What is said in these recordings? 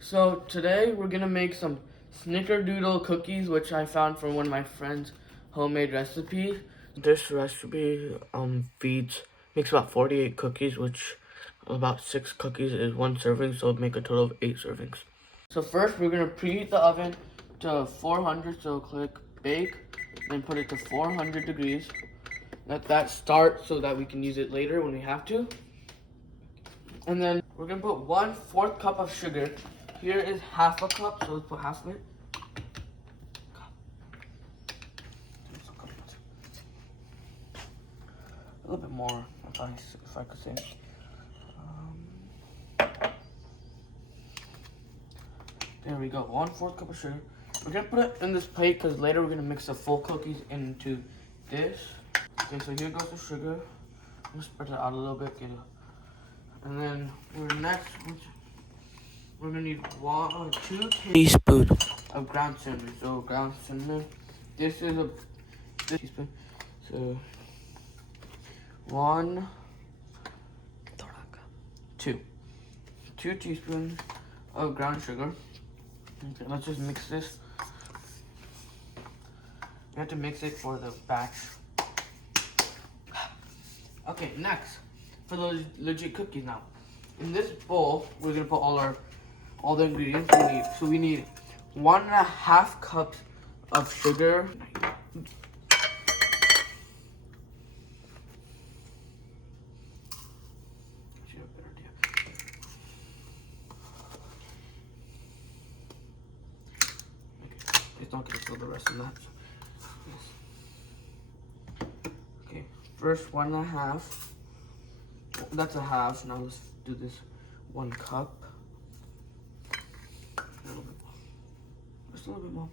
So today we're gonna make some Snickerdoodle cookies, which I found from one of my friend's homemade recipes. This recipe makes about 48 cookies, which about 6 cookies is 1 serving, so it'll make a total of 8 servings. So first we're gonna preheat the oven to 400, so click bake, then put it to 400 degrees. Let that start so that we can use it later when we have to. And then we're gonna put 1/4 cup of sugar. Here is half a cup, so let's put half of it. A little bit more, if I could say. There we go, 1/4 cup of sugar. We're gonna put it in this plate because later we're gonna mix the full cookies into this. Okay, so here goes the sugar. I'm gonna spread it out a little bit, and then we're gonna need 2 teaspoons of ground cinnamon. So ground cinnamon, this is this teaspoon. So 2 teaspoons of ground sugar. Okay, let's just mix this. You have to mix it for the batch. Okay, next for those legit cookies now. In this bowl, we're gonna put all the ingredients we need. So we need 1.5 cups of sugar. It's not gonna fill the rest of that. Okay, first 1.5. That's a half. Now let's do this 1 cup. A little bit more. Just a little bit more.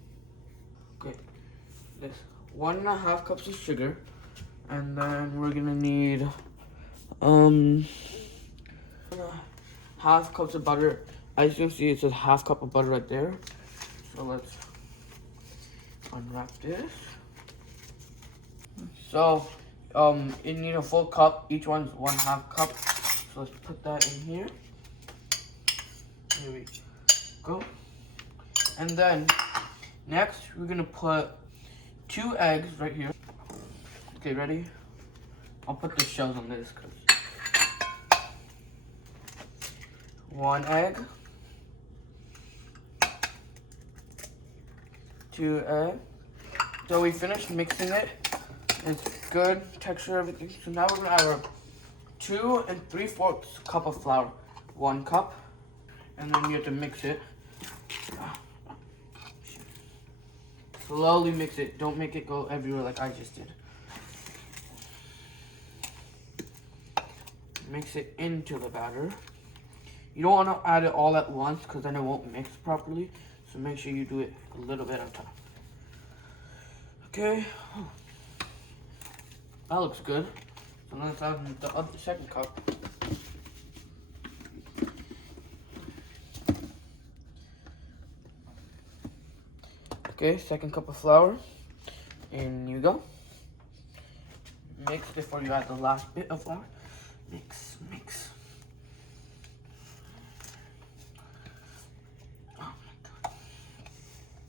Okay, this 1.5 cups of sugar, and then we're gonna need half cups of butter. As you can see, it says half cup of butter right there. So let's unwrap this. So you need a full cup. Each one's 1/2 cup. So let's put that in here. Here we go. And then next we're gonna put 2 eggs right here. Okay, ready? I'll put the shells on this because 1 egg, 2 eggs. So we finished mixing it. It's good texture, everything. So now we're gonna add our 2 3/4 cup of flour, 1 cup, and then you have to mix it. Slowly mix it. Don't make it go everywhere like I just did. Mix it into the batter. You don't want to add it all at once because then it won't mix properly. So make sure you do it a little bit at a time. Okay. That looks good. So now let's add the second cup. Okay, second cup of flour. In you go. Mix before you add the last bit of flour. Mix, mix. Oh my god.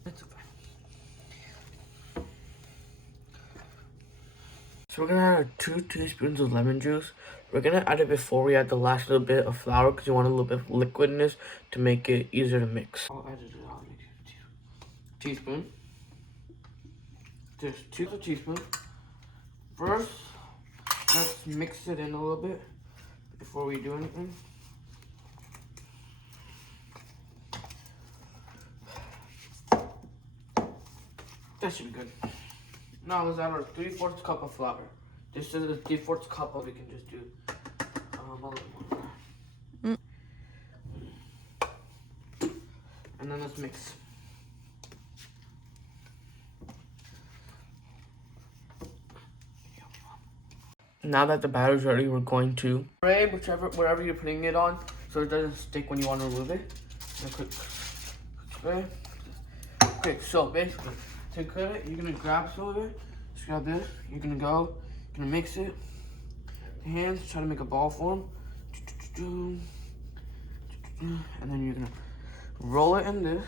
That's okay. So we're gonna add 2 teaspoons of lemon juice. We're gonna add it before we add the last little bit of flour because you want a little bit of liquidness to make it easier to mix. I'll add it all. Teaspoon. Just 2 teaspoons. First, let's mix it in a little bit before we do anything. That should be good. Now let's add our 3/4 cup of flour. This is a 3/4 cup of, we can just do a little more. And then let's mix. Now that the batter's ready, we're going to spray wherever you're putting it on so it doesn't stick when you want to remove it. And quick spray. Okay, so basically, to cut it, you're gonna grab some of it. Just grab this. You're gonna mix it. Hands, try to make a ball form. And then you're gonna roll it in this.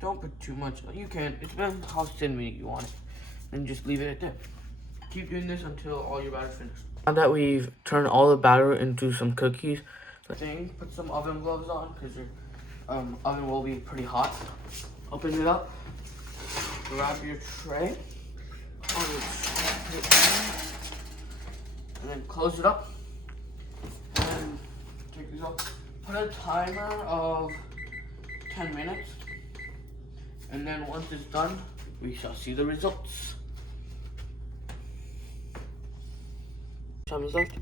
Don't put too much. You can. It depends how thin you want it. And just leave it at that. Keep doing this until all your batter's finished. Now that we've turned all the batter into some cookies, put some oven gloves on because your oven will be pretty hot. Open it up. Grab your tray. And then close it up. And take these off. Put a timer of 10 minutes. And then once it's done, we shall see the results. Time is left.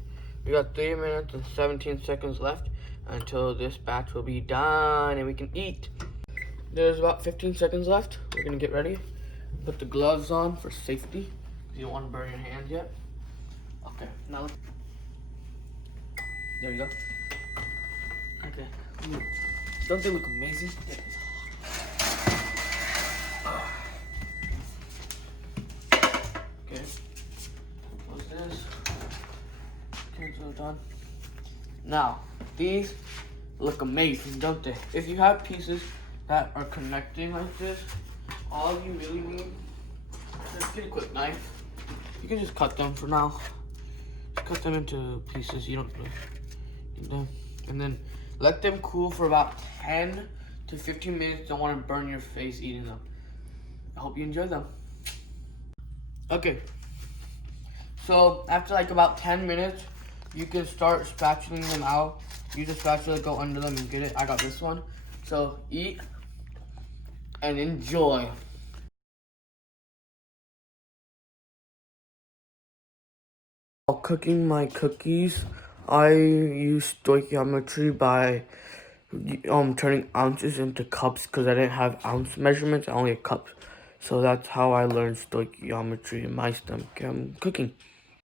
We got 3 minutes and 17 seconds left until this batch will be done and we can eat. There's about 15 seconds left. We're gonna get ready. Put the gloves on for safety. You don't want to burn your hands yet. Okay, now look. There we go. Okay. Don't they look amazing? Okay. Close this. Okay, so done. Now, these look amazing, don't they? If you have pieces that are connecting like this, all you really need is just get a quick knife. You can just cut them for now. Just cut them into pieces. You don't really need them. And then let them cool for about 10 to 15 minutes. Don't want to burn your face eating them. I hope you enjoy them. Okay. So after like about 10 minutes, you can start spatulaing them out. Use a spatula, go under them and get it. I got this one. So eat and enjoy. While cooking my cookies, I use stoichiometry by turning ounces into cups because I didn't have ounce measurements, I only had cups. So that's how I learned stoichiometry in my STEM cooking.